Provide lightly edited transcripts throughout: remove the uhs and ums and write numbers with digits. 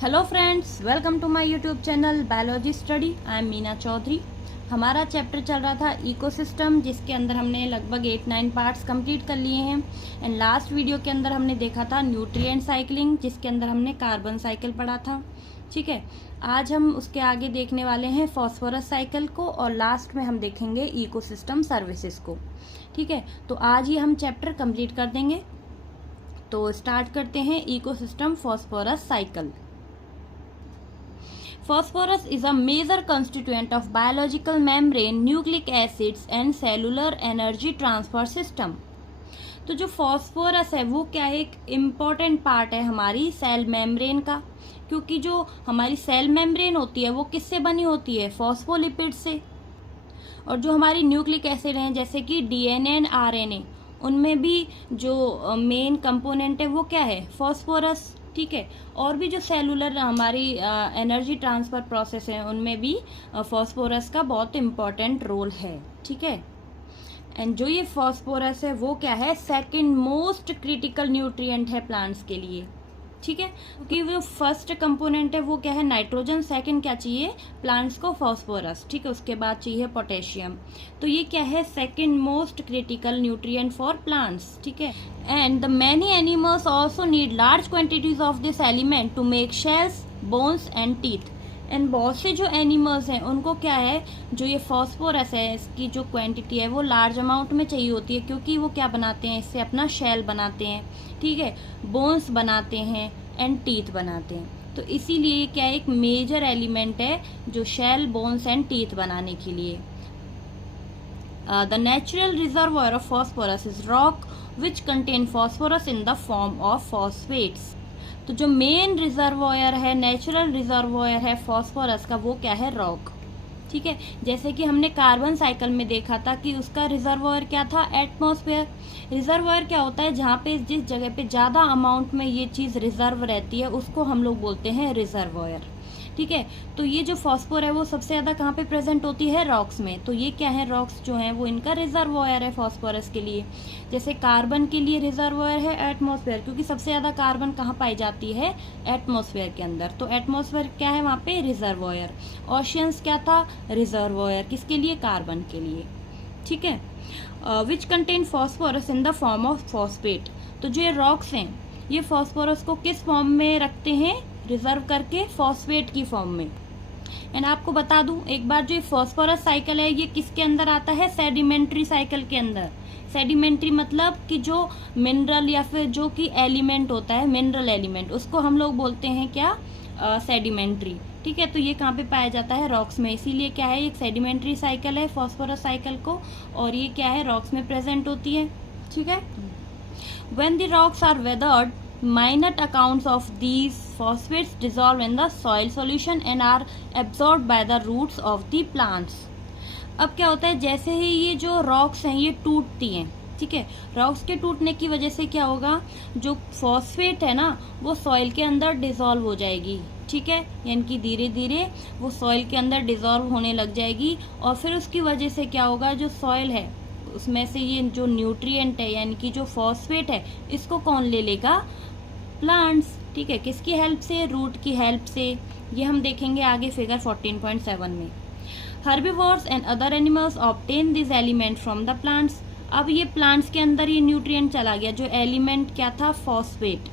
Hello friends, welcome to my YouTube channel biology study. I am Meena Chaudhary. हमारा chapter चल रहा था इकोसिस्टम, जिसके अंदर हमने लगभग 8-9 पार्ट्स कंप्लीट कर लिए हैं। एंड लास्ट वीडियो के अंदर हमने देखा था न्यूट्रिएंट साइकिलिंग, जिसके अंदर हमने कार्बन साइकिल पढ़ा था। ठीक है, आज हम उसके आगे देखने वाले हैं फॉस्फोरस साइकिल को, और लास्ट में हम देखेंगे इकोसिस्टम सर्विसेज को। ठीक है, तो आज ही हम चैप्टर कंप्लीट कर देंगे। तो स्टार्ट करते हैं ecosystem phosphorus cycle. Phosphorus is a major constituent of biological membrane, nucleic acids and cellular energy transfer system। तो जो फॉस्फोरस है वो क्या है, एक इम्पॉर्टेंट पार्ट है हमारी सेल मेम्ब्रेन का, क्योंकि जो हमारी सेल मेम्ब्रेन होती है वो किससे बनी होती है, फॉस्फोलिपिड से। और जो हमारी न्यूक्लिक एसिड हैं जैसे कि डीएनए एंड आरएनए, उनमें भी जो मेन कंपोनेंट है वो क्या है, फॉस्फोरस। ठीक है, और भी जो सेलुलर हमारी एनर्जी ट्रांसफर प्रोसेस है उनमें भी फॉस्फोरस का बहुत इम्पोर्टेंट रोल है। ठीक है, एंड जो ये फॉस्फोरस है वो क्या है, सेकंड मोस्ट क्रिटिकल न्यूट्रिएंट है प्लांट्स के लिए। ठीक है, क्योंकि वो फर्स्ट कंपोनेंट है वो क्या है, नाइट्रोजन। सेकंड क्या चाहिए प्लांट्स को, फॉस्फोरस। ठीक है, उसके बाद चाहिए पोटेशियम। तो ये क्या है, second most critical nutrient for plants. ठीक है, and the many animals also need large quantities of this element to make shells, bones and teeth. And बहुत से जो एनिमल्स हैं उनको क्या है, जो ये फॉस्फोरस है इसकी जो क्वांटिटी है वो लार्ज अमाउंट में चाहिए होती है, क्योंकि वो क्या बनाते हैं, इससे अपना शेल बनाते हैं। ठीक है, बोन्स बनाते हैं एंड टीथ बनाते हैं। तो इसीलिए क्या है, एक मेजर एलिमेंट है जो शेल, बोन्स एंड टीथ बनाने के लिए। The natural reservoir of phosphorus is rock which contain phosphorus in the form of phosphates. तो जो मेन रिजर्वोयर है, नेचुरल रिजर्वोयर है फॉस्फोरस का, वो क्या है, रॉक। ठीक है, जैसे कि हमने कार्बन साइकिल में देखा था कि उसका रिजर्वोयर क्या था, एटमॉस्फेयर। रिजर्वोयर क्या होता है, जहाँ पे जिस जगह पे ज़्यादा अमाउंट में ये चीज़ रिजर्व रहती है उसको हम लोग बोलते हैं रिजर्वोयर। ठीक है, तो ये जो फॉस्फोर है वो सबसे ज़्यादा कहाँ पे प्रेजेंट होती है, रॉक्स में। तो ये क्या है, रॉक्स जो हैं वो इनका रिजर्वोयर है फॉस्फोरस के लिए। जैसे कार्बन के लिए रिजर्वोयर है एटमॉस्फेयर, क्योंकि सबसे ज़्यादा कार्बन कहाँ पाई जाती है, एटमॉस्फेयर के अंदर। तो एटमॉस्फेयर क्या है वहाँ पे, रिजर्वोयर। ओशियंस क्या था, रिजर्वोयर, किसके लिए, कार्बन के लिए। ठीक है, which contain phosphorus in the form of phosphate. तो जो ये रॉक्स हैं ये फॉस्फोरस को किस फॉर्म में रखते हैं, रिजर्व करके, फॉस्फेट की फॉर्म में। एंड आपको बता दूं एक बार, जो फॉस्फोरस साइकिल है ये किसके अंदर आता है, सेडिमेंट्री साइकिल के अंदर। सेडिमेंट्री मतलब कि जो मिनरल या फिर जो कि एलिमेंट होता है, मिनरल एलिमेंट, उसको हम लोग बोलते हैं क्या, सेडिमेंट्री। ठीक है, तो ये कहाँ पे पाया जाता है, रॉक्स में। इसीलिए क्या है, एक सेडिमेंट्री साइकिल है फॉस्फोरस साइकिल को, और ये क्या है, रॉक्स में प्रेजेंट होती है। ठीक है, when the rocks are weathered, minute accounts of these phosphates dissolve in the soil solution and are absorbed by the roots of the plants। अब क्या होता है, जैसे ही ये जो रॉक्स हैं ये टूटती हैं, ठीक है, रॉक्स के टूटने की वजह से क्या होगा, जो फॉस्फेट है ना वो सॉइल के अंदर डिसॉल्व हो जाएगी। ठीक है, यानी कि धीरे धीरे वो सॉइल के अंदर डिसॉल्व होने लग जाएगी, और फिर उसकी वजह से क्या होगा, जो सॉइल है उसमें से ये जो न्यूट्रिएंट है यानी कि जो फॉस्फेट है, इसको कौन ले लेगा, प्लांट्स। ठीक है, किसकी हेल्प से, रूट की हेल्प से। ये हम देखेंगे आगे फिगर 14.7 में। Herbivores and other animals obtain this element from the plants. अब ये प्लांट्स के अंदर ये न्यूट्रिएंट चला गया, जो एलिमेंट क्या था, फॉस्फेट।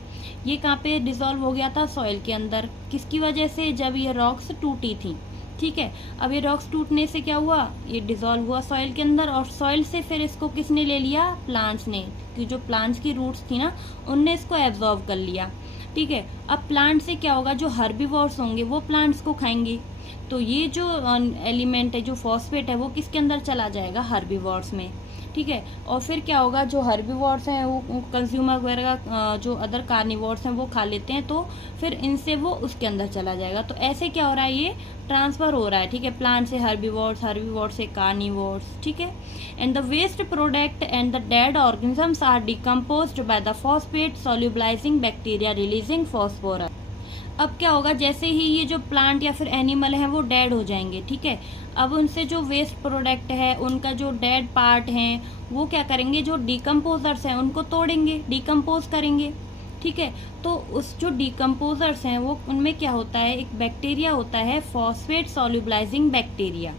ये कहाँ पे डिसॉल्व हो गया था, सॉइल के अंदर। किसकी वजह से, जब ये रॉक्स टूटी थी। ठीक है, अब ये रॉक्स टूटने से क्या हुआ, ये डिसॉल्व हुआ सॉइल के अंदर, और सॉइल से फिर इसको किसने ले लिया, प्लांट्स ने, कि जो प्लांट्स की रूट्स थी ना उनने इसको एब्जॉर्व कर लिया। ठीक है, अब प्लांट से क्या होगा, जो हर्बीवोर्स होंगे वो प्लांट्स को खाएंगे। तो ये जो एलिमेंट है, जो फॉस्फेट है, वो किसके अंदर चला जाएगा, हर्बीवोर्स में। ठीक है, और फिर क्या होगा, जो हर्बीवोर्स हैं वो कंज्यूमर वगैरह, जो अदर कार्निवोर्स हैं वो खा लेते हैं, तो फिर इनसे वो उसके अंदर चला जाएगा। तो ऐसे क्या हो रहा है, ये ट्रांसफर हो रहा है। ठीक है, प्लांट से हर्बीवोर्स, हर्बीवोर्स से कार्निवोर्स। ठीक है, and the waste product and the dead organisms are decomposed by the phosphate solubilising bacteria releasing phosphorus. अब क्या होगा, जैसे ही ये जो प्लांट या फिर एनिमल हैं वो डेड हो जाएंगे। ठीक है, अब उनसे जो वेस्ट प्रोडक्ट है, उनका जो डेड पार्ट हैं, वो क्या करेंगे, जो डिकम्पोजर्स हैं उनको तोड़ेंगे, डिकम्पोज करेंगे। ठीक है। तो उस जो डिकम्पोजर्स हैं वो उनमें क्या होता है, एक बैक्टीरिया होता है फॉस्फेट सॉल्युबलाइजिंग बैक्टीरिया।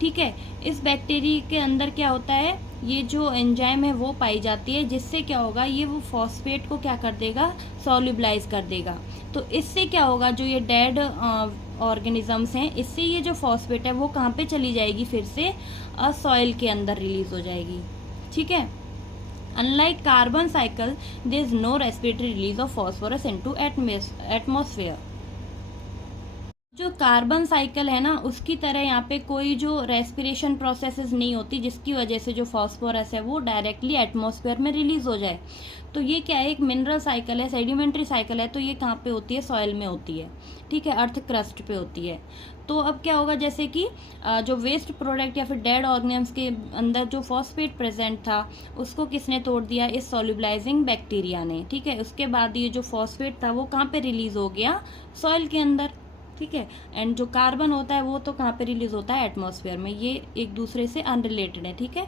ठीक है। इस बैक्टीरिया के अंदर क्या होता है, ये जो एंजाइम है वो पाई जाती है, जिससे क्या होगा, ये वो फॉस्फेट को क्या कर देगा, सॉल्युबलाइज कर देगा। तो इससे क्या होगा, जो ये डेड ऑर्गेनिजम्स हैं, इससे ये जो फॉस्फेट है वो कहाँ पे चली जाएगी, फिर से सॉइल के अंदर रिलीज हो जाएगी। ठीक है। Unlike carbon cycle, there is no respiratory release of phosphorus into atmosphere. जो कार्बन साइकिल है ना, उसकी तरह यहाँ पे कोई जो रेस्पिरेशन प्रोसेसेस नहीं होती, जिसकी वजह से जो फॉस्फोरस है वो डायरेक्टली एटमॉस्फेयर में रिलीज हो जाए। तो ये क्या है, एक मिनरल साइकिल है, सेडिमेंट्री साइकिल है। तो ये कहाँ पे होती है, सॉइल में होती है। ठीक है, अर्थ क्रस्ट पे होती है। तो अब क्या होगा, जैसे कि जो वेस्ट प्रोडक्ट या फिर डेड ऑर्गेनिम्स के अंदर जो फॉस्फेट प्रेजेंट था, उसको किसने तोड़ दिया, इस सॉल्युबलाइजिंग बैक्टीरिया ने। ठीक है। उसके बाद ये जो फॉस्फेट था वो कहाँ पे रिलीज हो गया, सॉइल के अंदर। ठीक है। एंड जो कार्बन होता है वो तो कहाँ पे रिलीज होता है, एटमॉस्फेयर में। ये एक दूसरे से अनरिलेटेड है। ठीक है।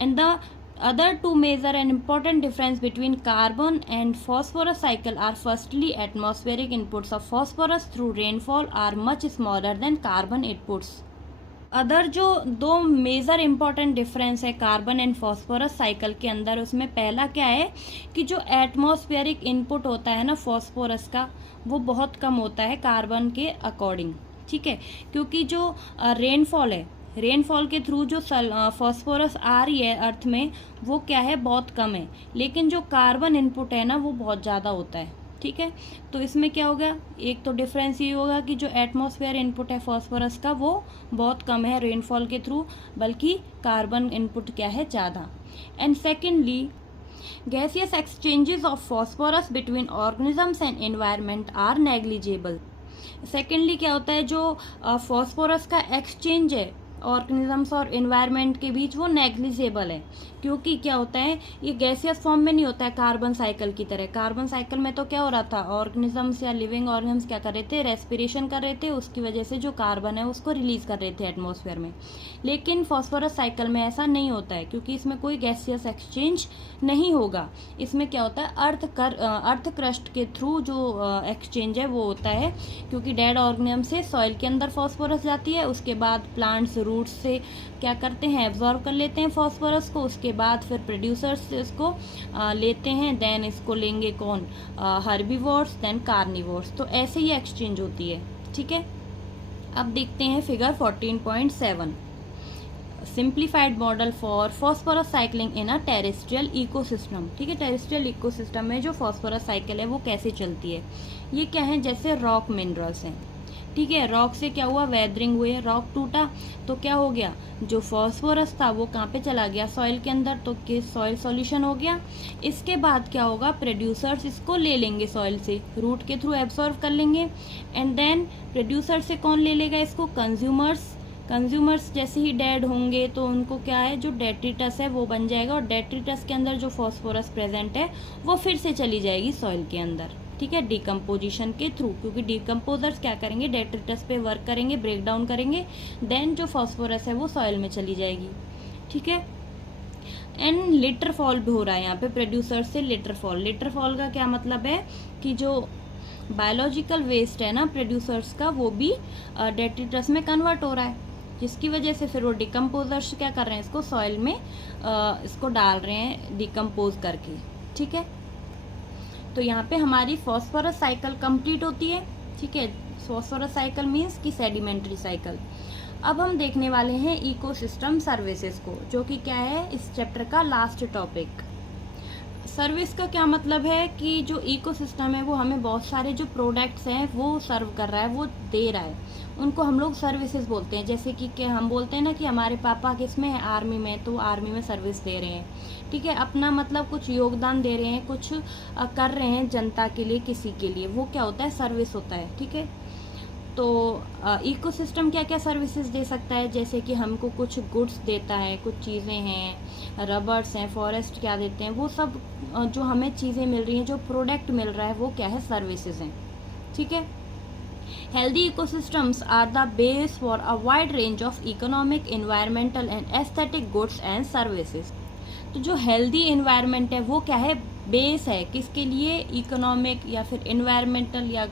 And the other two major and important difference between carbon and phosphorus cycle are firstly atmospheric inputs of phosphorus through rainfall are much smaller than carbon inputs. Other जो दो मेजर इंपॉर्टेंट डिफरेंस है carbon and phosphorus cycle के अंदर, उसमें पहला क्या है कि जो एटमॉस्फेरिक इनपुट होता है ना फॉस्फोरस का, वो बहुत कम होता है कार्बन के अकॉर्डिंग। ठीक है। क्योंकि जो रेनफॉल है, रेनफॉल के थ्रू जो फॉस्फोरस आ रही है अर्थ में, वो क्या है, बहुत कम है। लेकिन जो कार्बन इनपुट है ना वो बहुत ज़्यादा होता है। ठीक है। तो इसमें क्या होगा, एक तो डिफरेंस ये होगा कि जो एटमॉस्फेयर इनपुट है फॉस्फोरस का वो बहुत कम है रेनफॉल के थ्रू, बल्कि कार्बन इनपुट क्या है, ज़्यादा। And secondly, gaseous exchanges of phosphorus between organisms and environment are negligible. Secondly क्या होता है, जो फॉस्फोरस का एक्सचेंज है ऑर्गेनिजम्स और एनवायरनमेंट के बीच, वो नेग्लिजिबल है। क्योंकि क्या होता है, ये गैसियस फॉर्म में नहीं होता है कार्बन साइकिल की तरह। कार्बन साइकिल में तो क्या हो रहा था, ऑर्गेनिजम्स या लिविंग ऑर्गेनिजम्स क्या कर रहे थे, रेस्पिरेशन कर रहे थे, उसकी वजह से जो कार्बन है उसको रिलीज कर रहे थे एटमॉस्फेयर में। लेकिन फॉस्फोरस साइकिल में ऐसा नहीं होता है, क्योंकि इसमें कोई गैसियस एक्सचेंज नहीं होगा। इसमें क्या होता है, अर्थ क्रस्ट के थ्रू जो एक्सचेंज है वो होता है। क्योंकि डेड ऑर्गेनिज्म से सॉइल के अंदर फॉस्फोरस जाती है, उसके बाद प्लांट्स रूट्स से क्या करते हैं, एब्जॉर्ब कर लेते हैं फॉस्फोरस को, उसके बाद फिर प्रोड्यूसर्स से इसको लेते हैं, देन इसको लेंगे कौन, हर्बीवोर्स, देन कार्निवोर्स। तो ऐसे ही एक्सचेंज होती है। ठीक है। अब देखते हैं figure 14.7, simplified model for phosphorus cycling in a terrestrial ecosystem. ठीक है। टेरेस्ट्रियल इकोसिस्टम में जो फॉस्फोरस साइकिल है वो कैसे चलती है, ये क्या है, जैसे रॉक मिनरल्स हैं। ठीक है। रॉक से क्या हुआ, वेदरिंग हुई, रॉक टूटा, तो क्या हो गया, जो फॉस्फोरस था वो कहाँ पे चला गया, सॉइल के अंदर। तो सॉइल सॉल्यूशन हो गया। इसके बाद क्या होगा, प्रोड्यूसर्स इसको ले लेंगे सॉइल से, रूट के थ्रू एब्सॉर्ब कर लेंगे। एंड देन प्रोड्यूसर से कौन ले लेगा इसको, कंज्यूमर्स। कंज्यूमर्स जैसे ही डेड होंगे तो उनको क्या है, जो डेट्रिटस है वो बन जाएगा, और डेट्रिटस के अंदर जो फॉस्फोरस प्रेजेंट है वो फिर से चली जाएगी सॉइल के अंदर। ठीक है। डिकम्पोजिशन के थ्रू, क्योंकि डिकम्पोजर्स क्या करेंगे, डेट्रिटस पे वर्क करेंगे, ब्रेक डाउन करेंगे, देन जो फॉस्फोरस है वो सॉइल में चली जाएगी। ठीक है। एंड लिटर फॉल भी हो रहा है यहाँ पे, प्रोड्यूसर से लिटर फॉल। लिटर फॉल का क्या मतलब है कि जो बायोलॉजिकल वेस्ट है ना प्रोड्यूसर्स का, वो भी डेट्रिटस में कन्वर्ट हो रहा है, जिसकी वजह से फिर वो डिकम्पोजर्स क्या कर रहे हैं, इसको सॉइल में इसको डाल रहे हैं डिकम्पोज करके। ठीक है। तो यहाँ पे हमारी फॉस्फोरस साइकिल कंप्लीट होती है। ठीक है। फॉस्फोरस साइकिल मीन्स की सेडिमेंट्री साइकिल। अब हम देखने वाले हैं इकोसिस्टम सर्विसेज को, जो कि क्या है इस चैप्टर का लास्ट टॉपिक। सर्विस का क्या मतलब है कि जो इकोसिस्टम है वो हमें बहुत सारे जो प्रोडक्ट्स हैं वो सर्व कर रहा है, वो दे रहा है, उनको हम लोग सर्विसेज बोलते हैं। जैसे कि क्या हम बोलते हैं ना कि हमारे पापा किस में है, आर्मी में, तो आर्मी में सर्विस दे रहे हैं। ठीक है। अपना मतलब कुछ योगदान दे रहे हैं, कुछ कर रहे हैं जनता के लिए, किसी के लिए, वो क्या होता है, सर्विस होता है। ठीक है। तो इकोसिस्टम क्या क्या सर्विसेज दे सकता है, जैसे कि हमको कुछ गुड्स देता है, कुछ चीज़ें हैं, रबर्स हैं, फॉरेस्ट क्या देते हैं, वो सब जो हमें चीज़ें मिल रही हैं, जो प्रोडक्ट मिल रहा है, वो क्या है, सर्विसेज हैं। ठीक है। Healthy ecosystems are the base for a wide range of economic, environmental and aesthetic goods and services. तो जो हेल्दी एनवायरनमेंट है वो क्या है, बेस है किसके लिए, इकोनॉमिक या फिर इन्वायरमेंटल या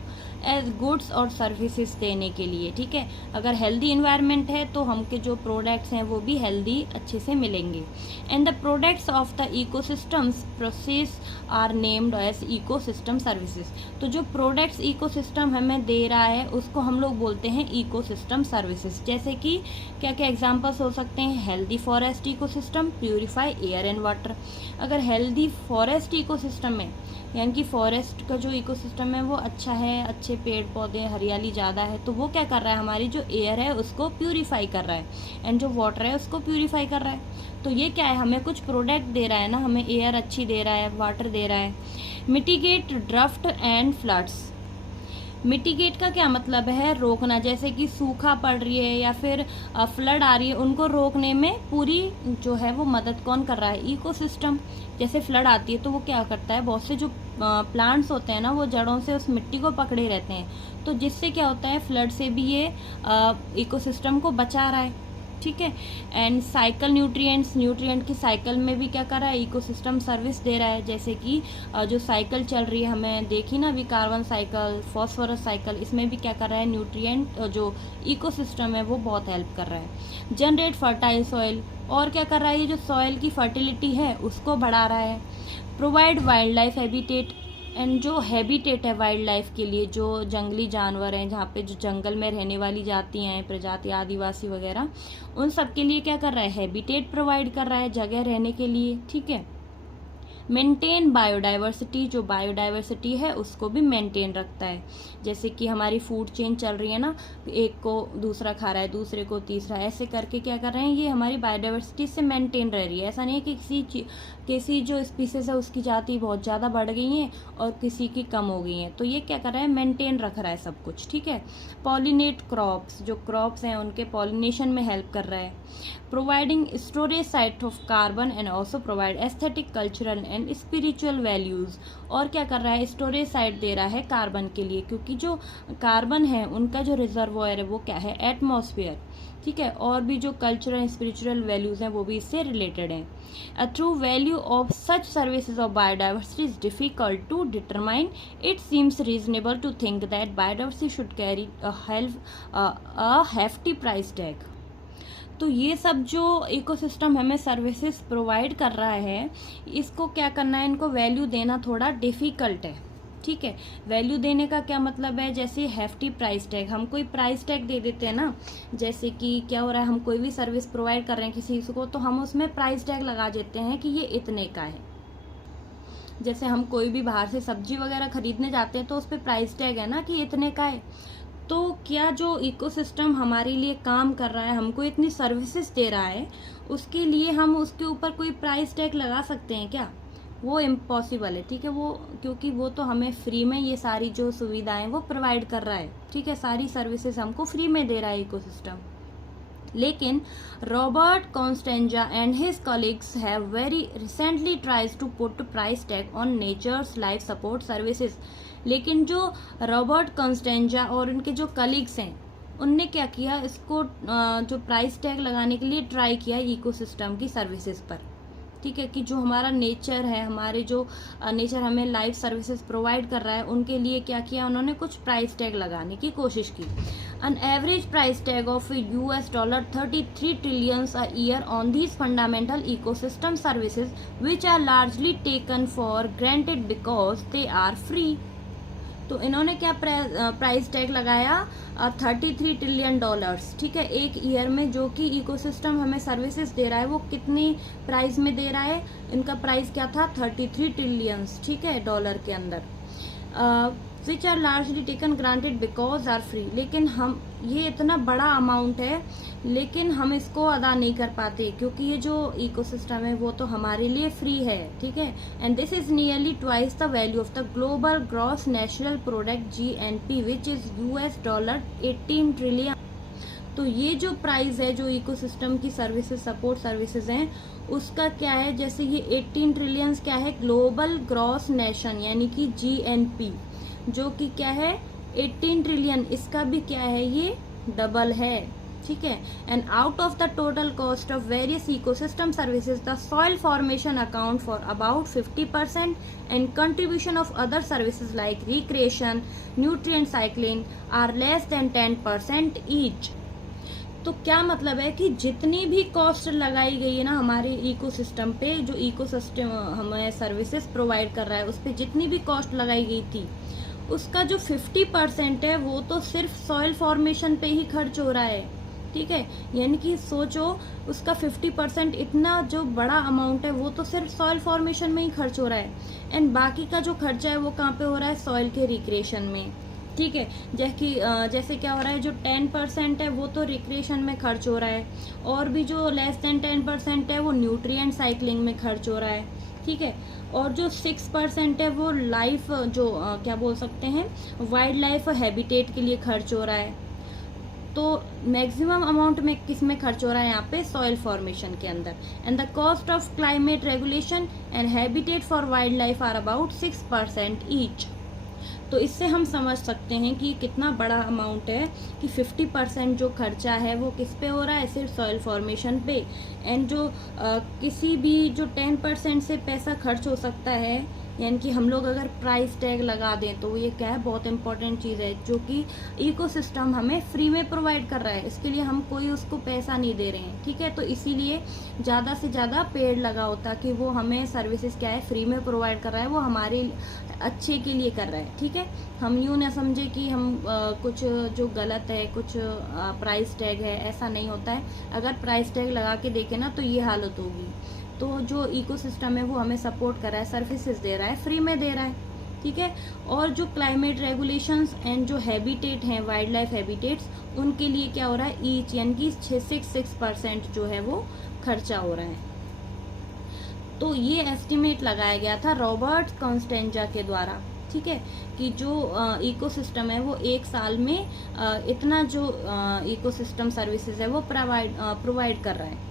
एज गुड्स और सर्विसेज देने के लिए। ठीक है, अगर हेल्दी इन्वायरमेंट है तो हमके जो प्रोडक्ट्स हैं वो भी हेल्दी अच्छे से मिलेंगे। And the products of the ecosystems process are named as ecosystem services. तो जो प्रोडक्ट्स इकोसिस्टम हमें दे रहा है उसको हम लोग बोलते हैं इकोसिस्टम सर्विसेज। जैसे कि क्या क्या एग्जांपल्स हो सकते हैं, healthy forest ecosystem, purify air and water. अगर हेल्दी फॉरेस्ट इकोसिस्टम है यानी कि फॉरेस्ट का जो इकोसिस्टम है वो अच्छा है, अच्छे पेड़ पौधे हरियाली ज़्यादा है, तो वो क्या कर रहा है, हमारी जो एयर है उसको प्यूरिफाई कर रहा है एंड जो वाटर है उसको प्यूरिफाई कर रहा है। तो ये क्या है, हमें कुछ प्रोडक्ट दे रहा है ना, हमें एयर अच्छी दे रहा है, वाटर दे रहा है। Mitigate draft and floods. Mitigate का क्या मतलब है, रोकना। जैसे कि सूखा पड़ रही है या फिर फ्लड आ रही है, उनको रोकने में पूरी जो है वो मदद कौन कर रहा है, इकोसिस्टम। जैसे फ्लड आती है तो वो क्या करता है, बहुत से जो प्लांट्स होते हैं ना वो जड़ों से उस मिट्टी को पकड़े रहते हैं, तो जिससे क्या होता है, फ्लड से भी ये इकोसिस्टम को बचा रहा है। ठीक है, एंड साइकिल न्यूट्रिएंट्स, न्यूट्रिएंट की साइकिल में भी क्या कर रहा है, इकोसिस्टम सर्विस दे रहा है। जैसे कि जो साइकिल चल रही है हमें देखी ना अभी, कार्बन साइकिल, फॉस्फोरस साइकिल, इसमें भी क्या कर रहा है, न्यूट्रिएंट जो इकोसिस्टम है वो बहुत हेल्प कर रहा है। जनरेट फर्टाइल सॉइल, और क्या कर रहा है, ये जो सॉइल की फर्टिलिटी है उसको बढ़ा रहा है। Provide wild life habitat, and जो हैबिटेट है वाइल्ड लाइफ के लिए, जो जंगली जानवर हैं, जहाँ पे जो जंगल में रहने वाली जाति हैं, प्रजाति, आदिवासी वगैरह, उन सब के लिए क्या कर रहा है, हैबिटेट प्रोवाइड कर रहा है, जगह रहने के लिए। ठीक है, मेंटेन बायोडाइवर्सिटी, जो बायोडाइवर्सिटी है उसको भी मेंटेन रखता है। जैसे कि हमारी फूड चेन चल रही है ना, एक को दूसरा खा रहा है, दूसरे को तीसरा, ऐसे करके क्या कर रहे हैं, ये हमारी बायोडाइवर्सिटी से मेंटेन रह रही है। ऐसा नहीं है कि किसी जो स्पीसीज है उसकी जाति बहुत ज़्यादा बढ़ गई है और किसी की कम हो गई है, तो ये क्या कर रहा है, मेंटेन रख रहा है सब कुछ। ठीक है, पॉलिनेट क्रॉप्स, जो क्रॉप्स हैं उनके पॉलिनेशन में हेल्प कर रहा है। Providing storage site of carbon and also provide aesthetic, cultural and spiritual values. और क्या कर रहा है, स्टोरेज साइट दे रहा है कार्बन के लिए, क्योंकि जो कार्बन है उनका जो रिजर्वोयर है वो क्या है, एटमॉस्फेयर। ठीक है, और भी जो कल्चरल एंड स्पिरिचुअल वैल्यूज हैं वो भी इससे रिलेटेड हैं। A true value of such services of biodiversity is difficult to determine. It seems reasonable to think that biodiversity should carry a hefty price tag. तो ये सब जो इकोसिस्टम हमें सर्विसेज प्रोवाइड कर रहा है, इसको क्या करना है, इनको वैल्यू देना थोड़ा डिफिकल्ट है। ठीक है, वैल्यू देने का क्या मतलब है, जैसे हेफ्टी प्राइस टैग, हम कोई प्राइस टैग दे देते हैं ना, जैसे कि क्या हो रहा है, हम कोई भी सर्विस प्रोवाइड कर रहे हैं किसी को, तो हम उसमें प्राइस टैग लगा देते हैं कि ये इतने का है। जैसे हम कोई भी बाहर से सब्जी वगैरह खरीदने जाते हैं तो उस पर प्राइस टैग है ना कि इतने का है। तो क्या जो इकोसिस्टम हमारे लिए काम कर रहा है, हमको इतनी सर्विसेज दे रहा है, उसके लिए हम उसके ऊपर कोई प्राइस टैग लगा सकते हैं क्या, वो इम्पॉसिबल है। ठीक है, वो क्योंकि वो तो हमें फ्री में ये सारी जो सुविधाएं वो प्रोवाइड कर रहा है। ठीक है, सारी सर्विसेज हमको फ्री में दे रहा है इकोसिस्टम। लेकिन Robert Costanza and his colleagues have very recently tries to put price tag on nature's life support services. लेकिन जो रॉबर्ट कॉन्स्टेंजा और उनके जो कलीग्स हैं उनने क्या किया, इसको जो प्राइस टैग लगाने के लिए ट्राई किया इकोसिस्टम की सर्विसेज पर। ठीक है, कि जो हमारा नेचर है, हमारे जो नेचर हमें लाइफ सर्विसेज प्रोवाइड कर रहा है, उनके लिए क्या किया उन्होंने, कुछ प्राइस टैग लगाने की कोशिश की। An average price tag of $33 trillion a year on these fundamental ecosystem services, which are largely taken for granted because they are free. तो इन्होंने क्या प्राइस टैग लगाया, $33 ट्रिलियन। ठीक है, एक ईयर में जो कि इकोसिस्टम हमें सर्विसेज दे रहा है वो कितनी प्राइस में दे रहा है, इनका प्राइस क्या था, 33 ट्रिलियन। ठीक है, डॉलर के अंदर। Which are largely taken granted because are free. लेकिन हम, ये इतना बड़ा अमाउंट है लेकिन हम इसको अदा नहीं कर पाते क्योंकि ये जो इकोसिस्टम है वो तो हमारे लिए फ्री है। ठीक है, and this is nearly twice the value of the global gross national product GNP which is $18 trillion. तो ये जो प्राइस है जो इकोसिस्टम की सर्विसेज, सपोर्ट सर्विसेज हैं, उसका क्या है, जैसे ये 18 ट्रिलियन क्या है, ग्लोबल ग्रॉस नेशन यानी कि GNP, जो कि क्या है 18 ट्रिलियन, इसका भी क्या है, ये डबल है। ठीक है। And out of the total cost of various ecosystem services the soil formation account for about 50% and contribution of other services like recreation, nutrient cycling are less than 10% each. तो क्या मतलब है कि जितनी भी कॉस्ट लगाई गई है ना हमारे इकोसिस्टम पे, जो इकोसिस्टम हमें सर्विसेज प्रोवाइड कर रहा है उस पर जितनी भी कॉस्ट लगाई गई थी, उसका जो 50% है वो तो सिर्फ सॉइल फॉर्मेशन पे ही खर्च हो रहा है, ठीक है। यानी कि सोचो उसका 50% इतना जो बड़ा अमाउंट है वो तो सिर्फ सॉइल फॉर्मेशन में ही खर्च हो रहा है, एंड बाकी का जो खर्चा है वो कहाँ पे हो रहा है, सॉइल के रिक्रिएशन में, ठीक है। जैसे क्या हो रहा है, जो 10% है वो तो रिक्रिएशन में खर्च हो रहा है, और भी जो लेस देन 10% है वो न्यूट्रिएंट साइक्लिंग में खर्च हो रहा है, ठीक है। और जो 6% है वो लाइफ जो क्या बोल सकते हैं, वाइल्ड लाइफ हैबिटेट के लिए खर्च हो रहा है। तो मैक्सिमम अमाउंट में किस में खर्च हो रहा है, यहाँ पे सॉइल फॉर्मेशन के अंदर। And the cost of climate regulation and habitat for wildlife are about 6% each. तो इससे हम समझ सकते हैं कि कितना बड़ा अमाउंट है कि 50% जो खर्चा है वो किस पे हो रहा है, सिर्फ सॉइल फॉर्मेशन पे। एंड जो किसी भी जो 10% से पैसा खर्च हो सकता है, यानी कि हम लोग अगर प्राइस टैग लगा दें तो ये क्या है, बहुत इंपॉर्टेंट चीज़ है जो कि इकोसिस्टम हमें फ्री में प्रोवाइड कर रहा है, इसके लिए हम कोई उसको पैसा नहीं दे रहे हैं, ठीक है। तो इसीलिए ज़्यादा से ज़्यादा पेड़ लगाओ ताकि वो हमें सर्विसेज क्या है फ्री में प्रोवाइड कर रहा है, वो हमारे अच्छे के लिए कर रहा है, ठीक है। हम यूँ ना समझे कि हम कुछ जो गलत है, कुछ प्राइस टैग है, ऐसा नहीं होता है। अगर प्राइस टैग लगा के देखें ना तो ये हालत होगी। तो जो इकोसिस्टम है वो हमें सपोर्ट कर रहा है, सर्विसेज दे रहा है, फ्री में दे रहा है, ठीक है। और जो क्लाइमेट रेगुलेशंस एंड जो हैबिटेट हैं, वाइल्ड लाइफ हैबिटेट्स, उनके लिए क्या हो रहा है, ईच यानी कि 6% जो है वो खर्चा हो रहा है। तो ये एस्टिमेट लगाया गया था रॉबर्ट कॉन्स्टेंजा के द्वारा, ठीक है, कि जो इकोसिस्टम है वो एक साल में इतना जो इकोसिस्टम सर्विसेज है वो प्रोवाइड कर रहा है।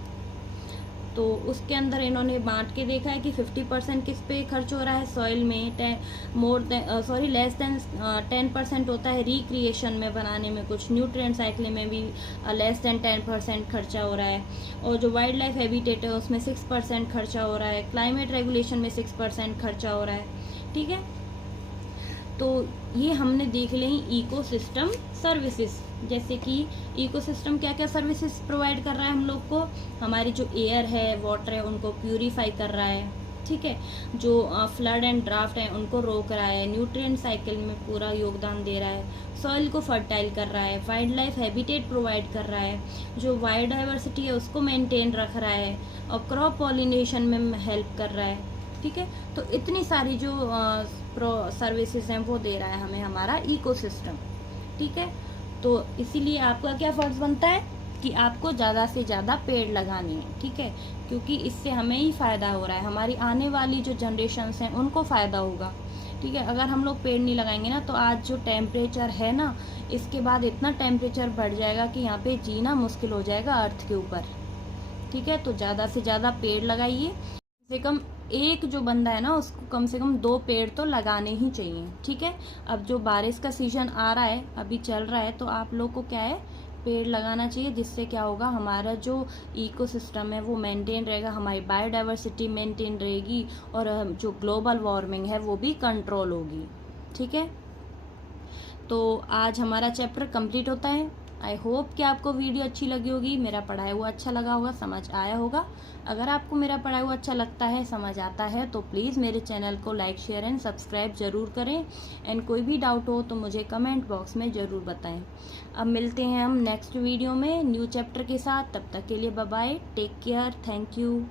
तो उसके अंदर इन्होंने बांट के देखा है कि 50% किस पे खर्च हो रहा है, सॉइल में, लेस देन 10% होता है रिक्रिएशन में, बनाने में, कुछ न्यूट्रिएंट साइक्लिंग में भी लेस देन 10% खर्चा हो रहा है, और जो वाइल्ड लाइफ हैबिटेट है उसमें 6% खर्चा हो रहा है, क्लाइमेट रेगुलेशन में 6% खर्चा हो रहा है, ठीक है। तो ये हमने देख ली इकोसिस्टम सर्विसेज, जैसे कि इकोसिस्टम क्या क्या सर्विसेज प्रोवाइड कर रहा है हम लोग को, हमारी जो एयर है, वाटर है, उनको प्यूरिफाई कर रहा है, ठीक है। जो फ्लड एंड ड्राफ्ट है उनको रोक रहा है, न्यूट्रिएंट साइकिल में पूरा योगदान दे रहा है, सॉइल को फर्टाइल कर रहा है, वाइल्ड लाइफ हैबिटेट प्रोवाइड कर रहा है, जो बायोडाइवर्सिटी है उसको मेंटेन रख रहा है, और क्रॉप पॉलिनेशन में हेल्प कर रहा है, ठीक है। तो इतनी सारी जो सर्विसेज हैं वो दे रहा है हमें हमारा इकोसिस्टम, ठीक है। तो इसीलिए आपका क्या फर्ज बनता है कि आपको ज़्यादा से ज़्यादा पेड़ लगाने हैं, ठीक है, क्योंकि इससे हमें ही फ़ायदा हो रहा है, हमारी आने वाली जो जनरेशन्स हैं उनको फ़ायदा होगा, ठीक है। अगर हम लोग पेड़ नहीं लगाएंगे ना तो आज जो टेम्परेचर है ना, इसके बाद इतना टेम्परेचर बढ़ जाएगा कि यहाँ पे जीना मुश्किल हो जाएगा अर्थ के ऊपर, ठीक है। तो ज़्यादा से ज़्यादा पेड़ लगाइए, कम से कम एक जो बंदा है ना उसको कम से कम 2 पेड़ तो लगाने ही चाहिए, ठीक है। अब जो बारिश का सीजन आ रहा है, अभी चल रहा है, तो आप लोग को क्या है, पेड़ लगाना चाहिए, जिससे क्या होगा, हमारा जो इकोसिस्टम है वो मेंटेन रहेगा, हमारी बायोडाइवर्सिटी मेंटेन रहेगी, और जो ग्लोबल वार्मिंग है वो भी कंट्रोल होगी, ठीक है। तो आज हमारा चैप्टर कंप्लीट होता है। आई होप कि आपको वीडियो अच्छी लगी होगी, मेरा पढ़ाया हुआ अच्छा लगा होगा, समझ आया होगा। अगर आपको मेरा पढ़ाया हुआ अच्छा लगता है, समझ आता है, तो प्लीज़ मेरे चैनल को लाइक, शेयर एंड सब्सक्राइब ज़रूर करें। एंड कोई भी डाउट हो तो मुझे कमेंट बॉक्स में ज़रूर बताएं। अब मिलते हैं हम नेक्स्ट वीडियो में न्यू चैप्टर के साथ, तब तक के लिए bye bye, take care, thank you.